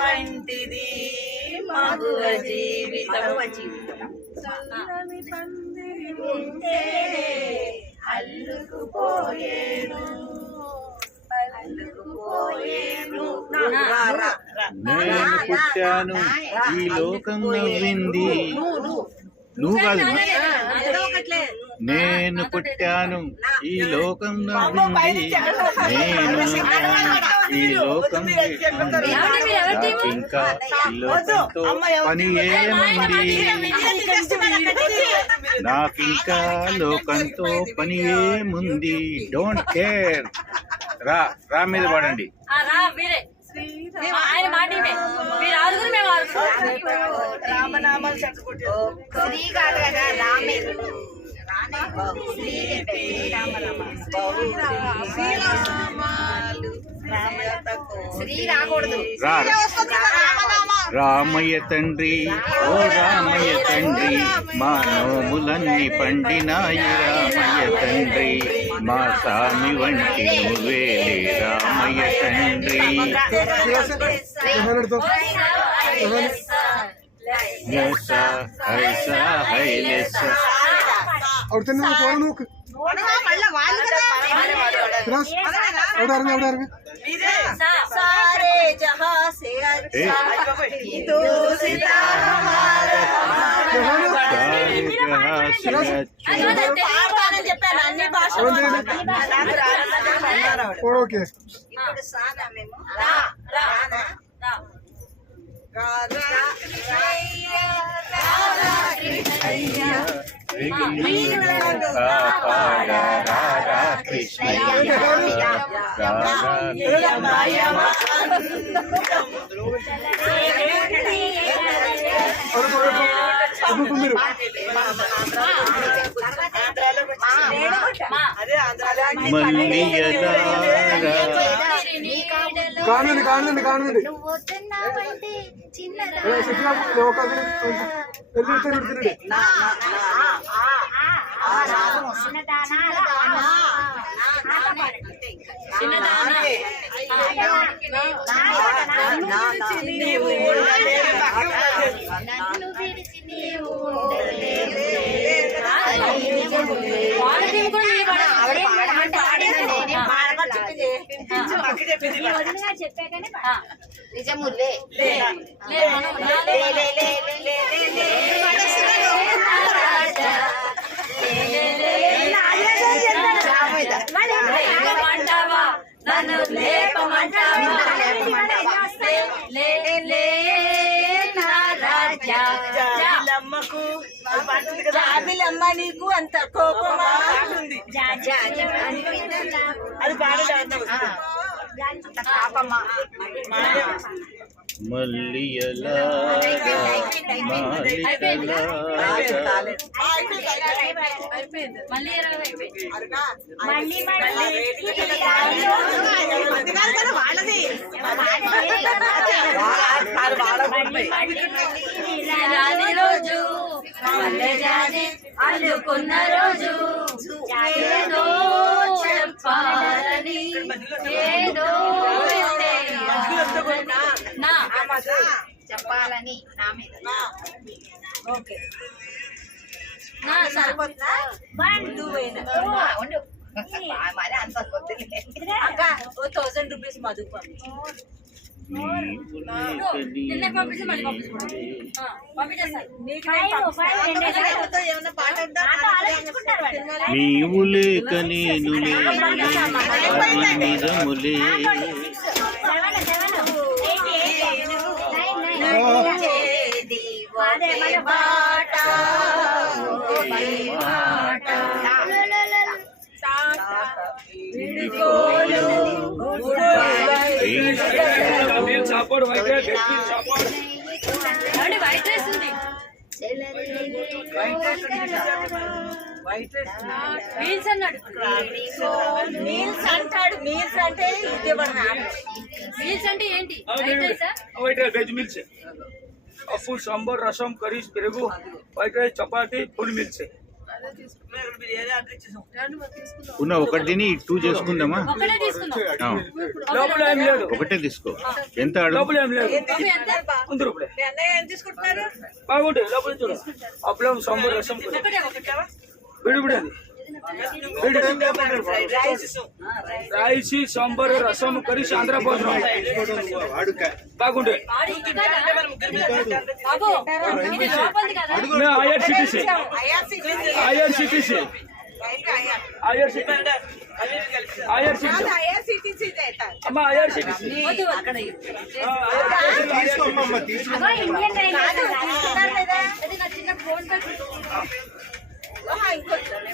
వంటిది మగువ జీవితం చల్లని పందిరి ఉంటే అల్లుకుపోయేను నేను పుట్టాను ఈ లోకం నవ్వింది. నువ్వు కాదు, నేను పుట్టాను ఈ లోకం నవ్వింది. నేను ఈ లోకం నాకింకా ఈ లోకంతో పని ఏముంది, నాకింకా లోకంతో పని ఏముంది. Don't care. రా రా మీద పడండి. రామనామాలు చదువుకుంటారు. శ్రీ కాదు కదా, రామే శ్రీ రాకూడదు. రామయ్య తండ్రి, ఓ రామయ్య తండ్రి, మా నోములన్నీ పండినాయి. రామయ్య తండ్రి, మా సామి వంటి నువ్వేలే రామయ్య తండ్రి. सारे जहां से अच्छा दूसरा हमारा చెప్పాను అన్ని భాషలు. ఇప్పుడు సానా మేము రా రా నిజములే నన్ను లేపమంటావా అభిలమ్మ నీకు అంత కోపమా ఉంది. అది రోజు అందుకున్న రోజు ఏదో చెప్పాలని ఏదో చెప్పాలని నా మీద ఓకే నా సరిపోతుందా మరి అంత అక్క 1000 రూపీస్ మధు నీవు లేక నేను నిజములే మీల్స్ అన్నాడు. మీల్స్ అంటాడు. మీల్స్ అంటే ఇది మీల్స్ అంటే ఏంటి? వెజ్ మీల్స్ పప్పు సాంబార్ రసం కర్రీ పెరుగు white rice chapati full meals ఉన్న ఒకటి తిని 2 చేసుకుందామా? ఒకటే తీసుకుందాం. ఆ, లోపల ఏం లేదు, ఒకటే తీసుకో. ఎంత అడుగు? లోపల ఏం లేదు. బాబు ఎంత? 100 రూపాయలు మీ అన్నయ్య ఏం తీసుకుంటున్నారు? బాగుంటాయి. లోపల చూడు అప్పులం సాంబార్ రసం ఒకటే విడి విడి అది రైస్ సాంబార్ రసం కర్రీస్ ఆంధ్ర భోజనం బాగుంటాయి. వాడు ఇది కదా? బాబు ఇది లోపలిది కదా? మేము ఐఆర్సిటీసీ అమ్మ ఐఆర్సిటీసీ వద్దు. తీసుకోమ్మా, తీసుకో. అగో ఇండియన్ రైల్వే అది నా చిన్న ఫోన్ పే